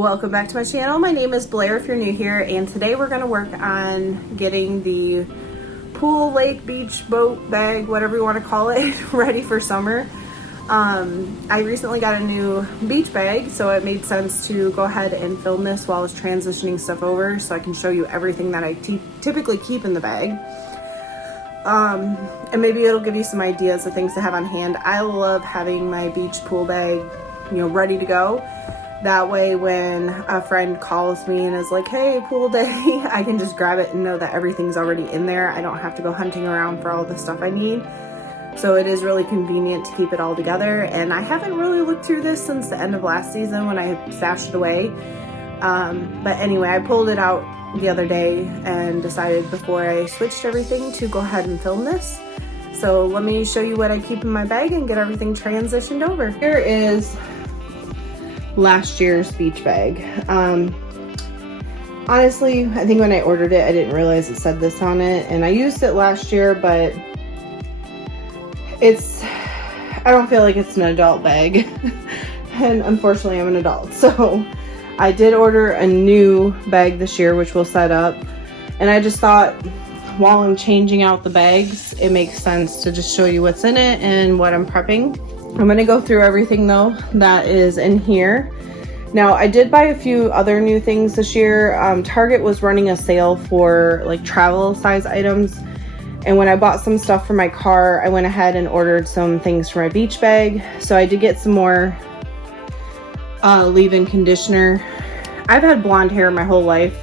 Welcome back to my channel. My name is Blair if you're new here, and today we're going to work on getting the pool, lake, beach, boat, bag, whatever you want to call it, ready for summer. I recently got a new beach bag, so it made sense to go ahead and film this while I was transitioning stuff over so I can show you everything that I typically keep in the bag. And maybe it'll give you some ideas of things to have on hand. I love having my beach pool bag, ready to go. That way when a friend calls me and is like, hey, pool day, I can just grab it and know that everything's already in there. I don't have to go hunting around for all the stuff I need. So it is really convenient to keep it all together. And I haven't really looked through this since the end of last season when I stashed it away. But anyway, I pulled it out the other day and decided before I switched everything to go ahead and film this. So let me show you what I keep in my bag and get everything transitioned over. Here is last year's beach bag. Honestly, I think when I ordered it, I didn't realize it said this on it, and I used it last year, but I don't feel like it's an adult bag. And unfortunately I'm an adult, so I did order a new bag this year, which we'll set up. And I just thought while I'm changing out the bags, it makes sense to just show you what's in it and what I'm prepping. I'm gonna go through everything though that is in here. Now, I did buy a few other new things this year. Target was running a sale for like travel size items. And when I bought some stuff for my car, I went ahead and ordered some things for my beach bag. So I did get some more leave-in conditioner. I've had blonde hair my whole life.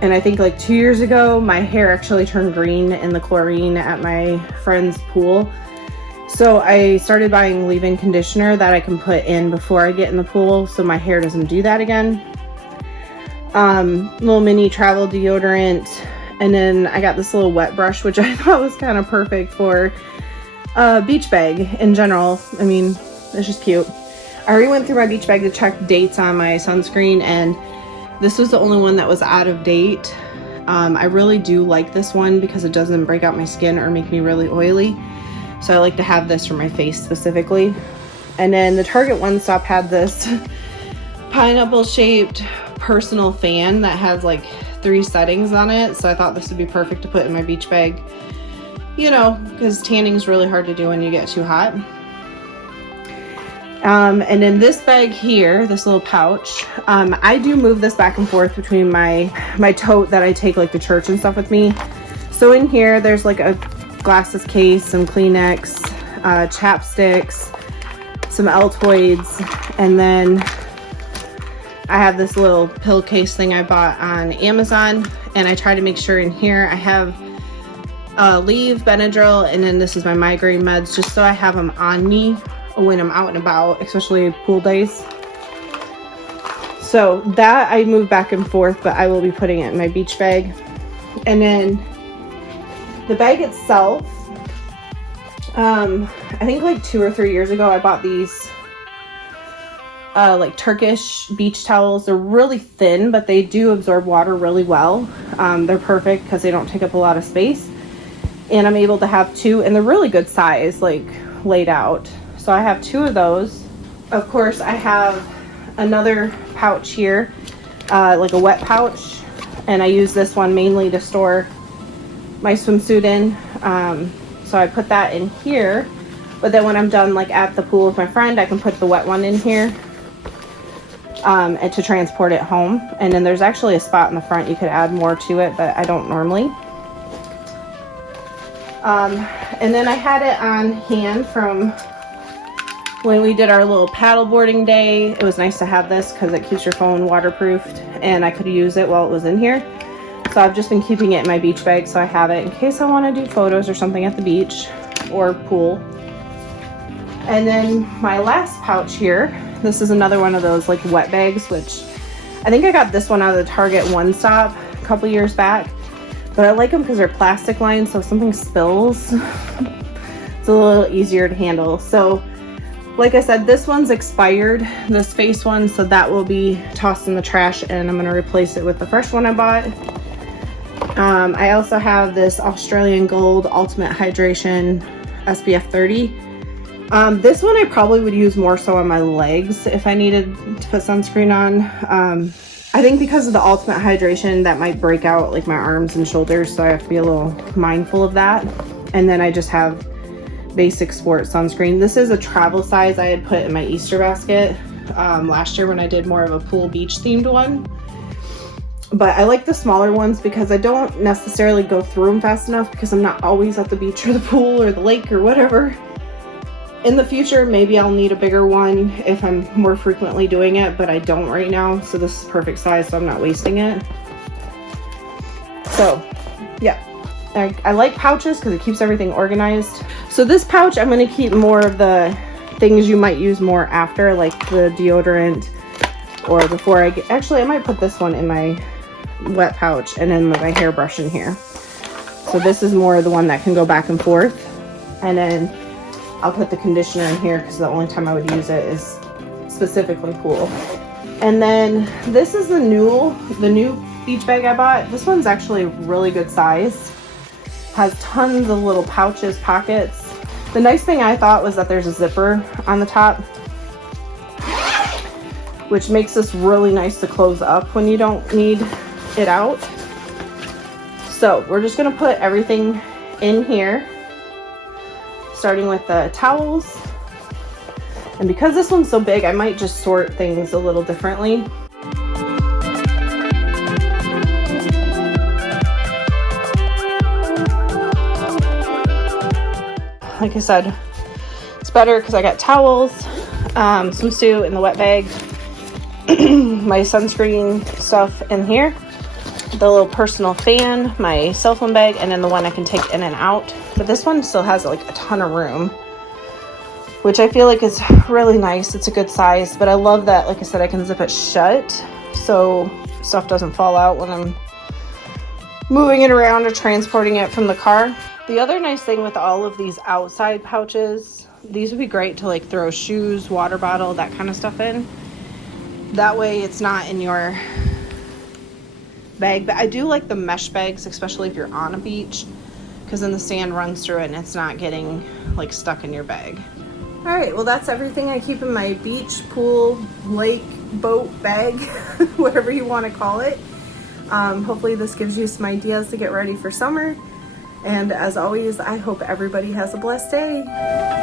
And I think like 2 years ago, my hair actually turned green in the chlorine at my friend's pool. So I started buying leave-in conditioner that I can put in before I get in the pool so my hair doesn't do that again. Little mini travel deodorant. And then I got this little wet brush, which I thought was kind of perfect for a beach bag in general. I mean, it's just cute. I already went through my beach bag to check dates on my sunscreen, and this was the only one that was out of date. I really do like this one because it doesn't break out my skin or make me really oily. So I like to have this for my face specifically. And then the Target One Stop had this pineapple shaped personal fan that has like 3 settings on it. So I thought this would be perfect to put in my beach bag, because tanning is really hard to do when you get too hot. And then this bag here, this little pouch, I do move this back and forth between my tote that I take like to church and stuff with me. So in here, there's like a glasses case, some Kleenex, chapsticks, some Altoids, and then I have this little pill case thing I bought on Amazon, and I try to make sure in here I have Aleve, Benadryl, and then this is my migraine meds, just so I have them on me when I'm out and about, especially pool days. So that I move back and forth, but I will be putting it in my beach bag. And then the bag itself, I think like 2 or 3 years ago, I bought these like Turkish beach towels. They're really thin, but they do absorb water really well. They're perfect because they don't take up a lot of space. And I'm able to have 2, and they're really good size, like laid out. So I have 2 of those. Of course, I have another pouch here, like a wet pouch. And I use this one mainly to store my swimsuit in. So I put that in here, but then when I'm done like at the pool with my friend, I can put the wet one in here and to transport it home. And then there's actually a spot in the front you could add more to it, but I don't normally. And then I had it on hand from when we did our little paddle boarding day. It was nice to have this because it keeps your phone waterproofed, and I could use it while it was in here. So I've just been keeping it in my beach bag so I have it in case I want to do photos or something at the beach or pool. And then my last pouch here, this is another one of those like wet bags, which I think I got this one out of the Target One Stop a couple years back. But I like them because they're plastic lined, so if something spills, it's a little easier to handle. So like I said, this one's expired, this face one, so that will be tossed in the trash, and I'm going to replace it with the fresh one I bought. I also have this Australian Gold Ultimate Hydration SPF 30. This one I probably would use more so on my legs if I needed to put sunscreen on. I think because of the Ultimate Hydration, that might break out like my arms and shoulders, so I have to be a little mindful of that. And then I just have basic sport sunscreen. This is a travel size I had put in my Easter basket last year when I did more of a pool beach themed one. But I like the smaller ones because I don't necessarily go through them fast enough because I'm not always at the beach or the pool or the lake or whatever. In the future, maybe I'll need a bigger one if I'm more frequently doing it, but I don't right now. So this is perfect size, so I'm not wasting it. So yeah, I like pouches because it keeps everything organized. So this pouch, I'm going to keep more of the things you might use more after, like the deodorant, or before I get, actually I might put this one in my wet pouch and then my hairbrush in here. So this is more the one that can go back and forth. And then I'll put the conditioner in here because the only time I would use it is specifically pool. And then this is the new beach bag I bought. This one's actually really good size. Has tons of little pouches, pockets. The nice thing I thought was that there's a zipper on the top, which makes this really nice to close up when you don't need it out. So we're just gonna put everything in here, starting with the towels. And because this one's so big, I might just sort things a little differently. Like I said, it's better because I got towels, swimsuit in the wet bag, my sunscreen stuff in here, the little personal fan, my cell phone bag, and then the one I can take in and out. But this one still has like a ton of room, which I feel like is really nice. It's a good size, but I love that, like I said, I can zip it shut so stuff doesn't fall out when I'm moving it around or transporting it from the car. The other nice thing with all of these outside pouches, these would be great to like throw shoes, water bottle, that kind of stuff in. That way it's not in your bag. But I do like the mesh bags, especially if you're on a beach, because then the sand runs through it and it's not getting like stuck in your bag. All right, well that's everything I keep in my beach, pool, lake, boat bag, whatever you want to call it. Hopefully this gives you some ideas to get ready for summer. And as always, I hope everybody has a blessed day.